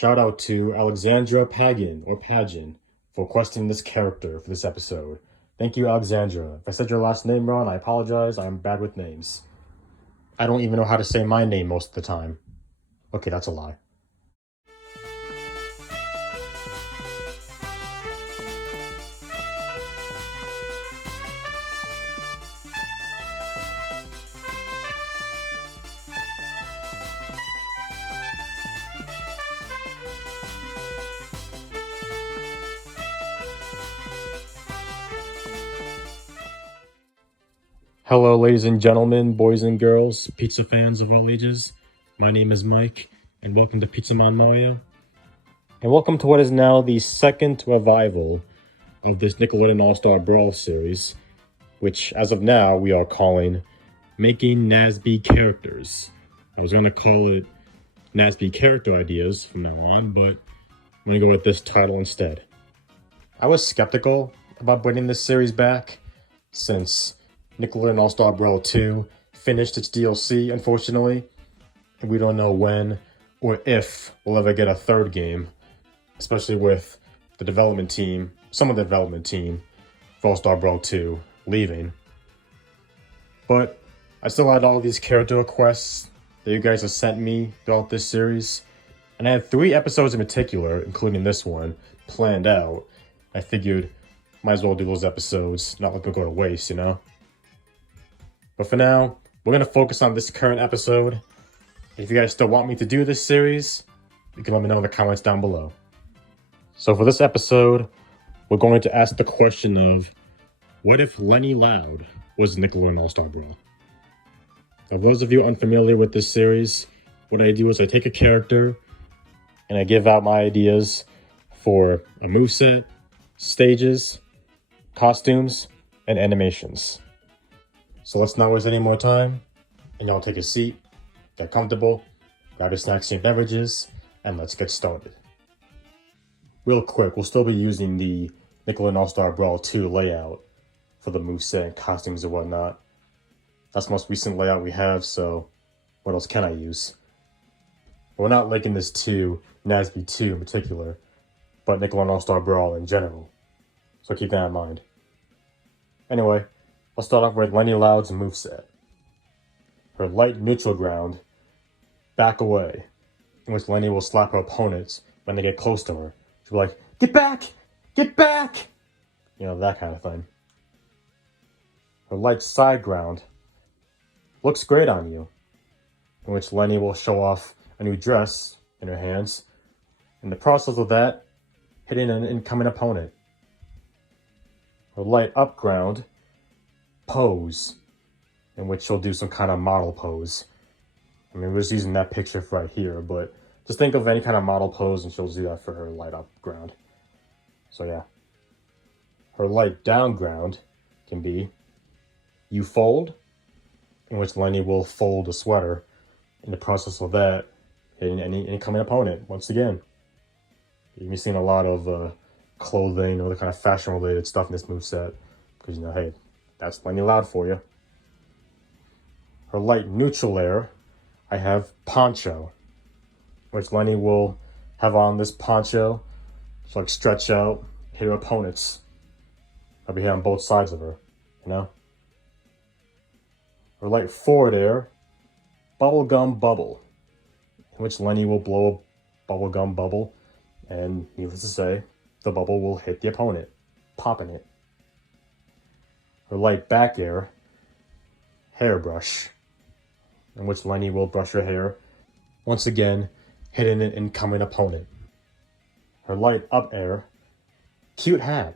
Shout out to Alexandra Pagan or Pageant for requesting this character for this episode. Thank you, Alexandra. If I said your last name wrong, I apologize. I'm bad with names. I don't even know how to say my name most of the time. Okay, that's a lie. Hello, ladies and gentlemen, boys and girls, pizza fans of all ages. My name is Mike, and welcome to Pizza Man Mario. And welcome to what is now the second revival of this Nickelodeon All Star Brawl series, which, as of now, we are calling Making NASB Characters. I was going to call it NASB Character Ideas from now on, but I'm going to go with this title instead. I was skeptical about bringing this series back, since Nickelodeon All Star Brawl 2 finished its DLC, unfortunately, and we don't know when or if we'll ever get a third game, especially with the development team, some of the development team for All Star Brawl 2 leaving. But I still had all these character requests that you guys have sent me throughout this series, and I had 3 episodes in particular, including this one, planned out. I figured might as well do those episodes, not let them go to waste, you know? But for now, we're going to focus on this current episode. And if you guys still want me to do this series, you can let me know in the comments down below. So for this episode, we're going to ask the question of, what if Leni Loud was Nickelodeon All Star Brawl? Now, for those of you unfamiliar with this series, what I do is I take a character and I give out my ideas for a moveset, stages, costumes, and animations. So let's not waste any more time, and y'all take a seat, get comfortable, grab your snacks and beverages, and let's get started. Real quick, we'll still be using the Nickelodeon All Star Brawl 2 layout for the moveset and costumes and whatnot. That's the most recent layout we have, so what else can I use? But we're not linking this to NASB 2 in particular, but Nickelodeon All Star Brawl in general, so keep that in mind. Anyway, I'll start off with Leni Loud's moveset. Her light neutral ground, back away, in which Leni will slap her opponents when they get close to her. She'll be like, "Get back! Get back!" You know, that kind of thing. Her light side ground, looks great on you, in which Leni will show off a new dress in her hands. In the process of that, hitting an incoming opponent. Her light up ground, pose, in which she'll do some kind of model pose. I mean, we're just using that picture right here, but just think of any kind of model pose and she'll do that for her light up ground. So yeah. Her light down ground can be you fold, in which Leni will fold a sweater. In the process of that, hitting any incoming opponent once again. You've been seeing a lot of clothing or the kind of fashion related stuff in this moveset, because you know, hey, that's Leni Loud for you. Her light neutral layer, I have poncho, which Leni will have on this poncho. So like stretch out, hit her opponents. I'll be here on both sides of her, you know? Her light forward air, bubblegum bubble, in which Leni will blow a bubblegum bubble, and needless to say, the bubble will hit the opponent, popping it. Her light back air, hairbrush, in which Leni will brush her hair, once again hitting an incoming opponent. Her light up air, cute hat,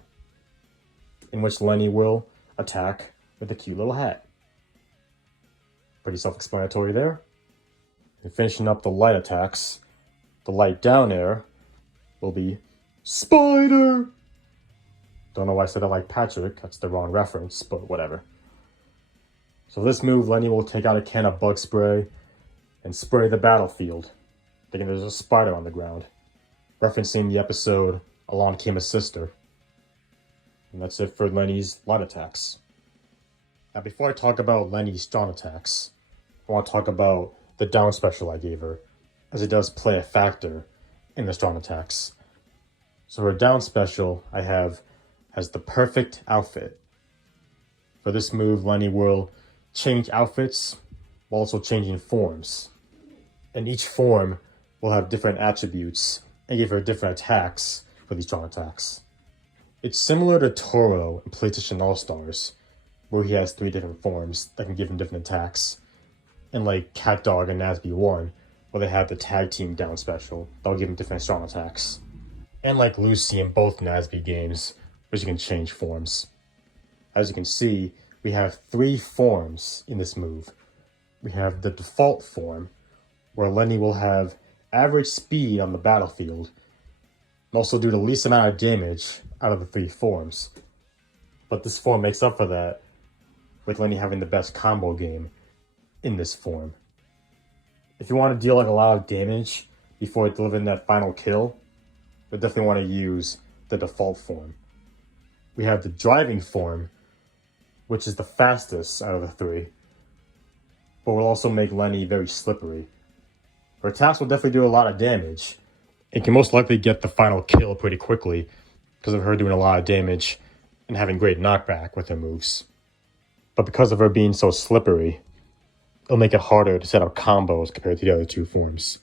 in which Leni will attack with a cute little hat. Pretty self-explanatory there. And finishing up the light attacks, the light down air will be spider. Don't know why I said it like Patrick, that's the wrong reference, but whatever. So for this move, Leni will take out a can of bug spray and spray the battlefield, thinking there's a spider on the ground, referencing the episode Along Came a Sister. And that's it for Leni's light attacks. Now before I talk about Leni's strong attacks, I want to talk about the down special I gave her, as it does play a factor in the strong attacks. So her down special has the perfect outfit. For this move, Leni will change outfits while also changing forms. And each form will have different attributes and give her different attacks for these strong attacks. It's similar to Toro in PlayStation All Stars, where he has 3 different forms that can give him different attacks. And like Cat Dog and NASB 1, where they have the tag team down special, that'll give him different strong attacks. And like Lucy in both NASB games, which you can change forms. As you can see, we have 3 forms in this move. We have the default form, where Leni will have average speed on the battlefield, and also do the least amount of damage out of the 3 forms. But this form makes up for that, with Leni having the best combo game in this form. If you want to deal like a lot of damage before delivering that final kill, you'll definitely want to use the default form. We have the driving form, which is the fastest out of the 3, but will also make Leni very slippery. Her attacks will definitely do a lot of damage, and can most likely get the final kill pretty quickly because of her doing a lot of damage and having great knockback with her moves. But because of her being so slippery, it'll make it harder to set up combos compared to the other 2 forms.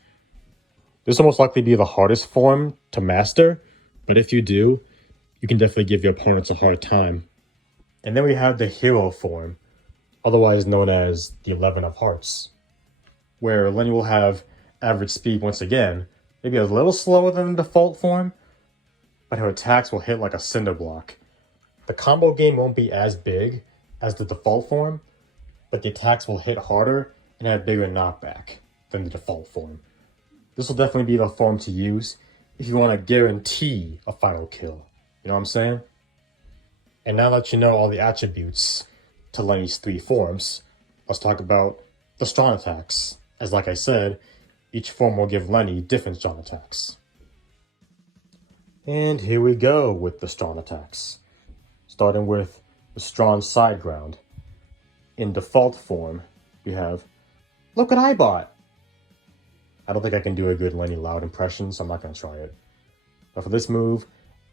This will most likely be the hardest form to master, but if you do, you can definitely give your opponents a hard time. And then we have the hero form, otherwise known as the 11 of Hearts, where Leni will have average speed once again, maybe a little slower than the default form, but her attacks will hit like a cinder block. The combo game won't be as big as the default form, but the attacks will hit harder and have bigger knockback than the default form. This will definitely be the form to use if you want to guarantee a final kill. You know what I'm saying? And now that you know all the attributes to Leni's 3 forms, let's talk about the strong attacks. As like I said, each form will give Leni different strong attacks. And here we go with the strong attacks. Starting with the strong side ground. In default form, we have, "Look what I bought." I don't think I can do a good Leni Loud impression, so I'm not going to try it. But for this move,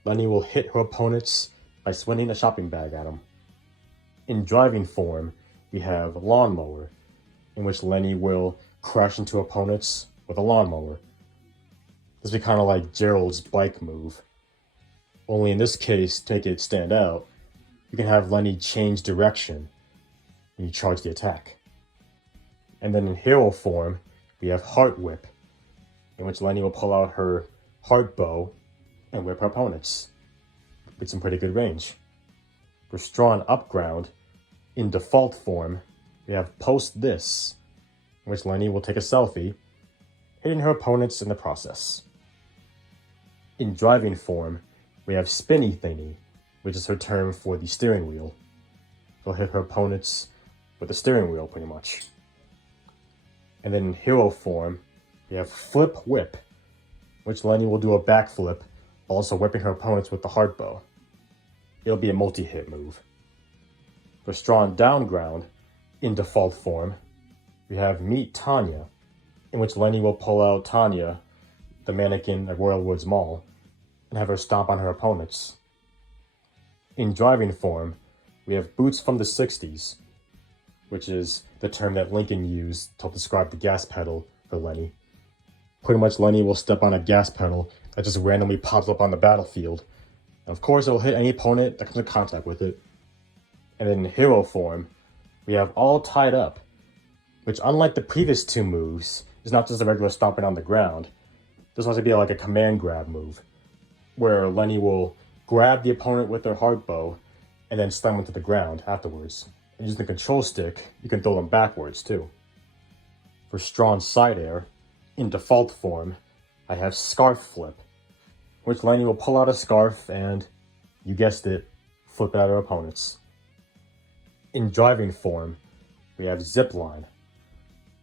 Leni will hit her opponents by swinging a shopping bag at them. In driving form, we have Lawnmower, in which Leni will crash into opponents with a lawnmower. This would be kind of like Gerald's bike move. Only in this case, to make it stand out, you can have Leni change direction when you charge the attack. And then in hero form, we have Heart Whip, in which Leni will pull out her heart bow and whip her opponents with some pretty good range. For strong upground, in default form, we have Post This, in which Leni will take a selfie, hitting her opponents in the process. In driving form, we have Spinny Thingy, which is her term for the steering wheel. She'll hit her opponents with the steering wheel, pretty much. And then in hero form, we have Flip Whip, which Leni will do a backflip, also whipping her opponents with the heart bow. It'll be a multi-hit move. For strong down ground, in default form, we have Meet Tanya, in which Leni will pull out Tanya, the mannequin at Royal Woods Mall, and have her stomp on her opponents. In driving form, we have Boots from the 60s, which is the term that Lincoln used to describe the gas pedal for Leni. Pretty much Leni will step on a gas pedal that just randomly pops up on the battlefield. And of course, it will hit any opponent that comes in contact with it. And then in hero form, we have All Tied Up, which unlike the previous 2 moves, is not just a regular stomping on the ground. This will also be like a command grab move, where Leni will grab the opponent with her heart bow and then slam them to the ground afterwards. And using the control stick, you can throw them backwards too. For strong side air, in default form, I have Scarf Flip, which Leni will pull out a scarf and, you guessed it, flip it at her opponents. In driving form, we have Zip Line,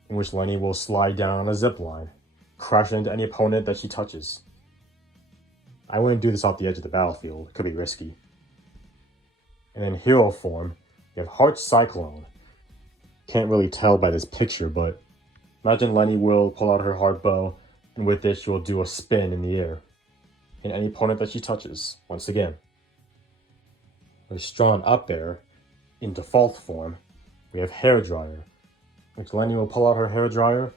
in which Leni will slide down on a zip line, crashing into any opponent that she touches. I wouldn't do this off the edge of the battlefield, it could be risky. And in hero form, you have Heart Cyclone. Can't really tell by this picture, but imagine Leni will pull out her heart bow and with it she will do a spin in the air in any opponent that she touches once again. With strong up air, in default form, we have hair dryer, which Leni will pull out her hair dryer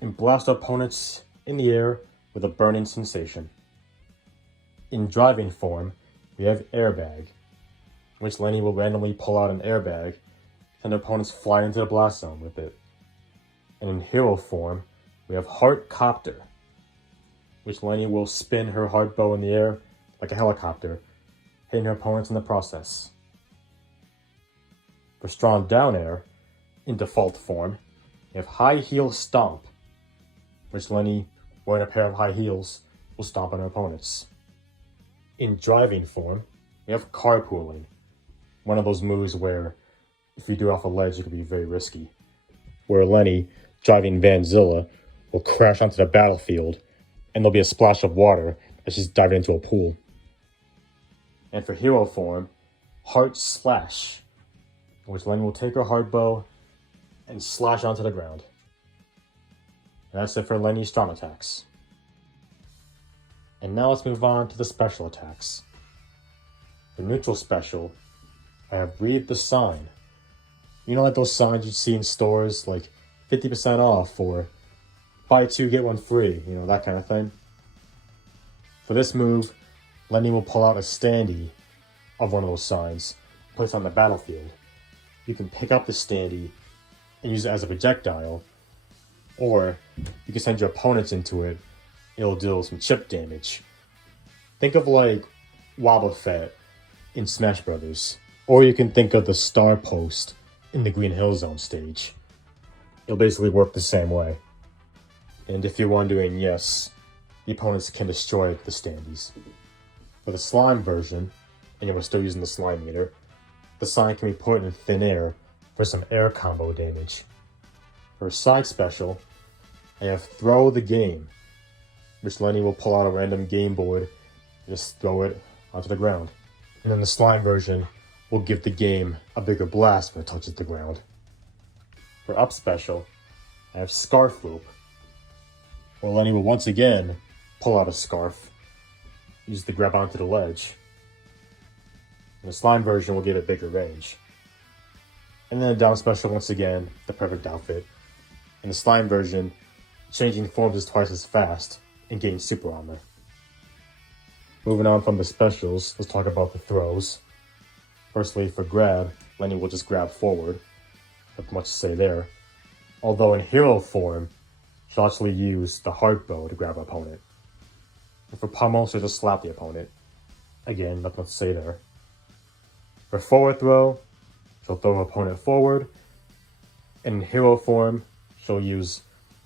and blast opponents in the air with a burning sensation. In driving form, we have airbag, which Leni will randomly pull out an airbag, send opponents flying into the blast zone with it. And in hero form, we have heart copter, which Leni will spin her heart bow in the air like a helicopter, hitting her opponents in the process. For strong down air, in default form, we have high heel stomp, which Leni, wearing a pair of high heels, will stomp on her opponents. In driving form, we have carpooling, one of those moves where if you do it off a ledge, it can be very risky. Where Leni, driving Vanzilla, will crash onto the battlefield, and there'll be a splash of water as she's diving into a pool. And for hero form, heart slash, in which Leni will take her heart bow and slash onto the ground. And that's it for Leni's strong attacks. And now let's move on to the special attacks. For neutral special, I have Read the Sign. You know, like those signs you see in stores, like 50% off or buy two, get one free, you know, that kind of thing. For this move, Leni will pull out a standee of one of those signs, place it on the battlefield. You can pick up the standee and use it as a projectile, or you can send your opponents into it. It'll deal some chip damage. Think of like Wobbuffet in Smash Brothers, or you can think of the Star Post in the Green Hill Zone stage. It'll basically work the same way. And if you're wondering, yes, the opponents can destroy the standees. For the slime version, and you are still using the slime meter, the sign can be put in thin air for some air combo damage. For side special, I have Throw the Game, which Leni will pull out a random game board and just throw it onto the ground. And then the slime version will give the game a bigger blast when it touches the ground. For up special, I have Scarf Loop, where Leni will once again pull out a scarf, use the grab onto the ledge. And the slime version will give it bigger range. And then the down special, once again, the perfect outfit. In the slime version, changing forms is twice as fast and getting super armor. Moving on from the specials, let's talk about the throws. Firstly, for grab, Leni will just grab forward. Not much to say there. Although in hero form, she'll actually use the heart bow to grab her opponent. And for pummel, she'll just slap the opponent. Again, nothing to say there. For forward throw, she'll throw her opponent forward. And in hero form, she'll use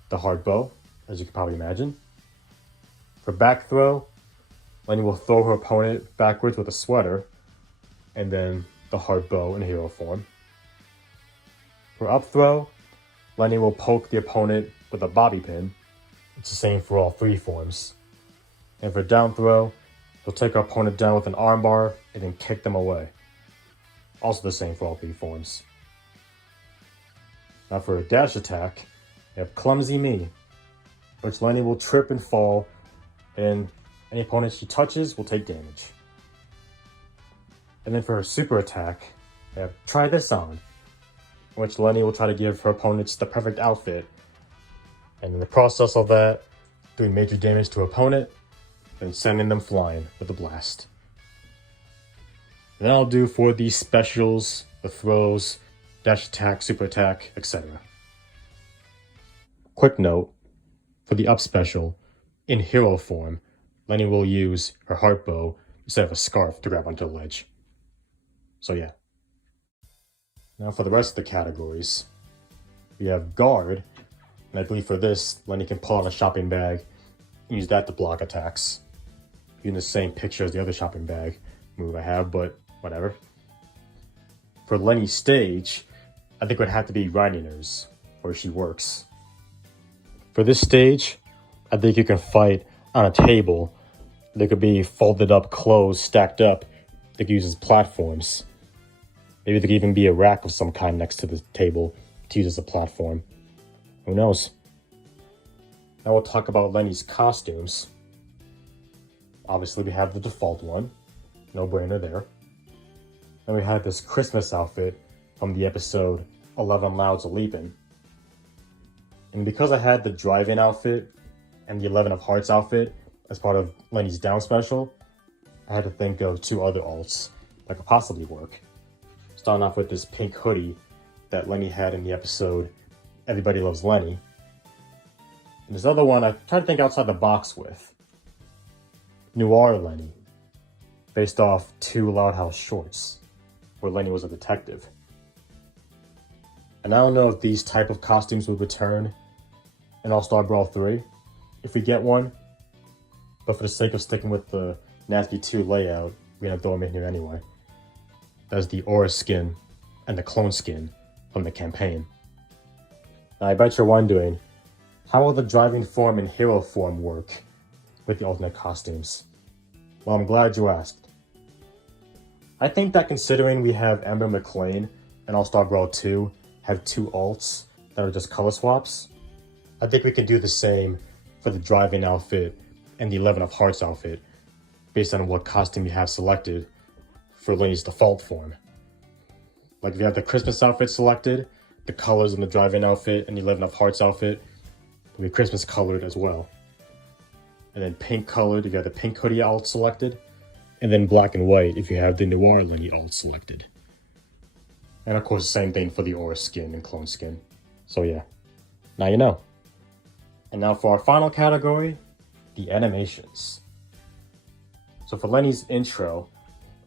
the hard bow, as you can probably imagine. For back throw, Leni will throw her opponent backwards with a sweater, and then the hard bow in hero form. For up throw, Leni will poke the opponent with a bobby pin. It's the same for all three forms. And for down throw, she'll take her opponent down with an armbar and then kick them away. Also the same for all three forms. Now for a dash attack, we have Clumsy Me, which Leni will trip and fall, and any opponent she touches will take damage. And then for her super attack, we have Try This On, in which Leni will try to give her opponents the perfect outfit, and in the process of that, doing major damage to her opponent, then sending them flying with a blast. And then I'll do for the specials, the throws, dash attack, super attack, etc. Quick note, for the up special, in hero form, Leni will use her heart bow instead of a scarf to grab onto the ledge. So yeah. Now for the rest of the categories, we have guard, and I believe for this, Leni can pull out a shopping bag and use that to block attacks. Using the same picture as the other shopping bag move I have, but whatever. For Leni's stage, I think it would have to be Reininger's, where she works. For this stage, I think you can fight on a table. They could be folded up clothes stacked up. They could use as platforms. Maybe there could even be a rack of some kind next to the table to use as a platform. Who knows? Now we'll talk about Leni's costumes. Obviously, we have the default one. No brainer there. Then we have this Christmas outfit from the episode 11 Loud's a Leapin'. And because I had the drive-in outfit and the 11 of Hearts outfit as part of Leni's down special, I had to think of two other alts that could possibly work. Starting off with this pink hoodie that Leni had in the episode Everybody Loves Leni. And this other one I tried to think outside the box with. Noir Leni, based off two Loud House shorts, where Leni was a detective. And I don't know if these type of costumes would return in All Star Brawl 3, if we get one. But for the sake of sticking with the NASB 2 layout, we're gonna throw them in here anyway. That's the Aura skin and the clone skin from the campaign. Now I bet you're wondering, how will the driving form and hero form work with the alternate costumes? Well, I'm glad you asked. I think that considering we have Amber McLean and All Star Brawl 2 have two alts that are just color swaps, I think we can do the same for the driving outfit and the 11 of Hearts outfit based on what costume you have selected for Leni's default form. Like if you have the Christmas outfit selected, the colors in the driving outfit and the 11 of Hearts outfit will be Christmas colored as well. And then pink colored if you have the pink hoodie alt selected, and then black and white if you have the Noir Leni alt selected. And of course the same thing for the Aura skin and clone skin. So yeah, now you know. And now for our final category, the animations. So for Leni's intro,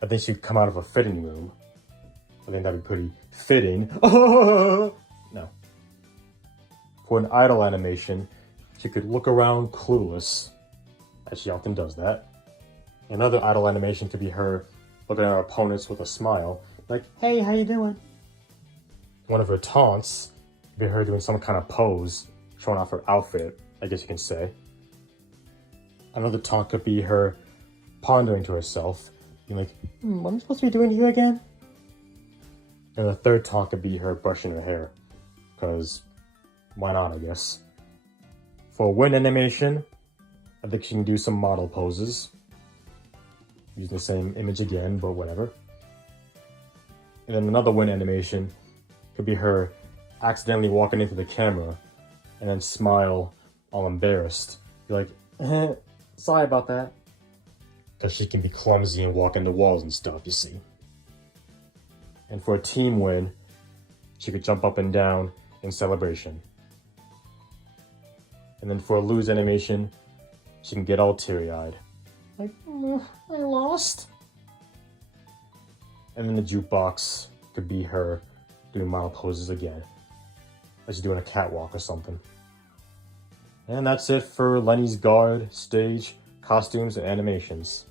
I think she'd come out of a fitting room. I think that'd be pretty fitting. No. For an idol animation, she could look around clueless, as she often does that. Another idol animation could be her looking at her opponents with a smile, like, hey, how you doing? One of her taunts could be her doing some kind of pose, showing off her outfit, I guess you can say. Another taunt could be her pondering to herself, being like, what am I supposed to be doing here again? And the third taunt could be her brushing her hair, because why not, I guess. For win animation, I think she can do some model poses, using the same image again, but whatever. And then another win animation could be her accidentally walking into the camera and then smile all embarrassed. Be like, sorry about that. Because she can be clumsy and walk into walls and stuff, you see. And for a team win, she could jump up and down in celebration. And then for a lose animation, she can get all teary-eyed. Like, I lost. And then the jukebox could be her doing model poses again, like she's doing a catwalk or something. And that's it for Leni's guard, stage, costumes, and animations.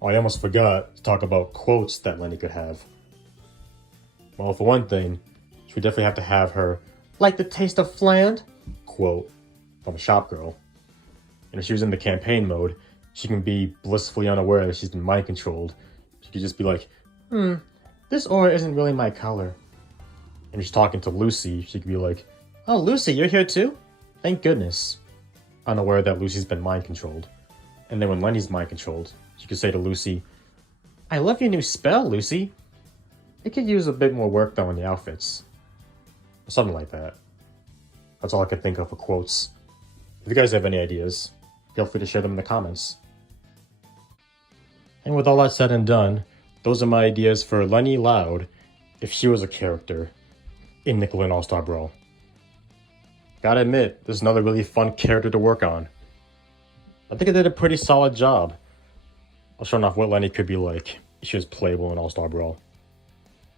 Oh, I almost forgot to talk about quotes that Leni could have. Well, for one thing, she would definitely have to have her "like the taste of flan" quote from Shop Girl. And if she was in the campaign mode, she can be blissfully unaware that she's been mind controlled. She could just be like, this aura isn't really my color. And if she's talking to Lucy, she could be like, oh, Lucy, you're here too? Thank goodness. Unaware that Lucy's been mind controlled. And then when Leni's mind controlled, she could say to Lucy, I love your new spell, Lucy. It could use a bit more work though on the outfits. Or something like that. That's all I could think of for quotes. If you guys have any ideas, feel free to share them in the comments. And with all that said and done, those are my ideas for Leni Loud if she was a character in Nickelodeon All Star Brawl. Gotta admit, this is another really fun character to work on. I think I did a pretty solid job of showing off what Leni could be like if she was playable in All Star Brawl.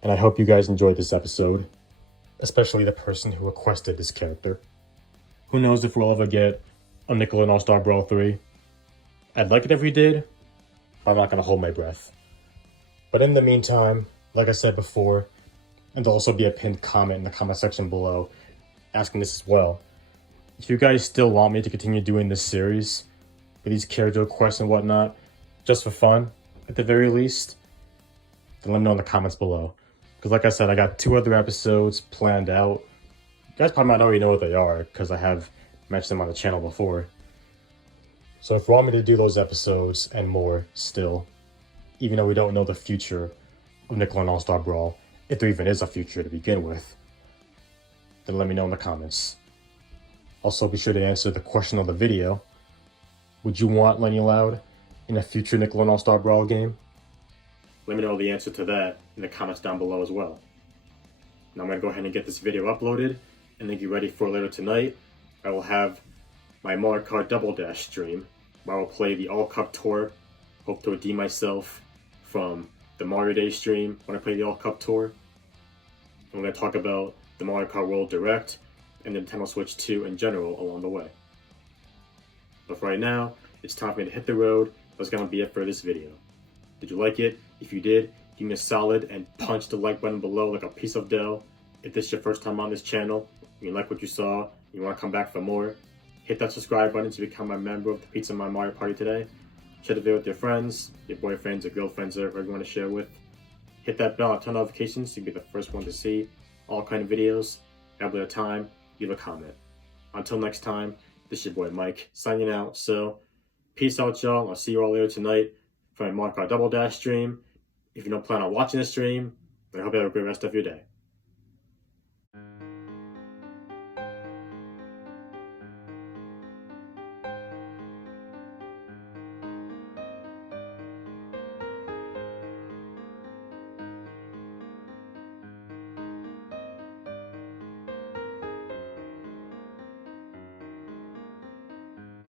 And I hope you guys enjoyed this episode, especially the person who requested this character. Who knows if we'll ever get a Nickelodeon All Star Brawl 3. I'd like it if we did, but I'm not going to hold my breath. But in the meantime, like I said before, and there'll also be a pinned comment in the comment section below asking this as well. If you guys still want me to continue doing this series, with these character requests and whatnot, just for fun, at the very least, then let me know in the comments below. Because like I said, I got 2 other episodes planned out. You guys probably might already know what they are, because I have mentioned them on the channel before. So if you want me to do those episodes and more still, even though we don't know the future of Nickelodeon All Star Brawl, if there even is a future to begin with, then let me know in the comments. Also, be sure to answer the question of the video. Would you want Leni Loud in a future Nickelodeon All Star Brawl game? Let me know the answer to that in the comments down below as well. Now I'm going to go ahead and get this video uploaded and then get ready for later tonight. I will have my Mario Kart Double Dash stream where I will play the All Cup Tour. Hope to redeem myself from the Mario Day stream when I play the All Cup Tour. I'm going to talk about the Mario Kart World Direct and the Nintendo Switch 2 in general along the way. But for right now, it's time for me to hit the road. That's going to be it for this video. Did you like it? If you did, give me a solid and punch the like button below like a piece of dough. If this is your first time on this channel, and you like what you saw, you want to come back for more, hit that subscribe button to become a member of the Pizza Man Mario Party today. Share the video with your friends, your boyfriends, or girlfriends, or whoever you want to share with. Hit that bell and turn notifications so you can be the first one to see all kind of videos. Have a time, leave a comment. Until next time, this is your boy Mike signing out. So, peace out, y'all. I'll see you all later tonight for my Mario Kart Double Dash stream. If you don't plan on watching the stream, then I hope you have a great rest of your day.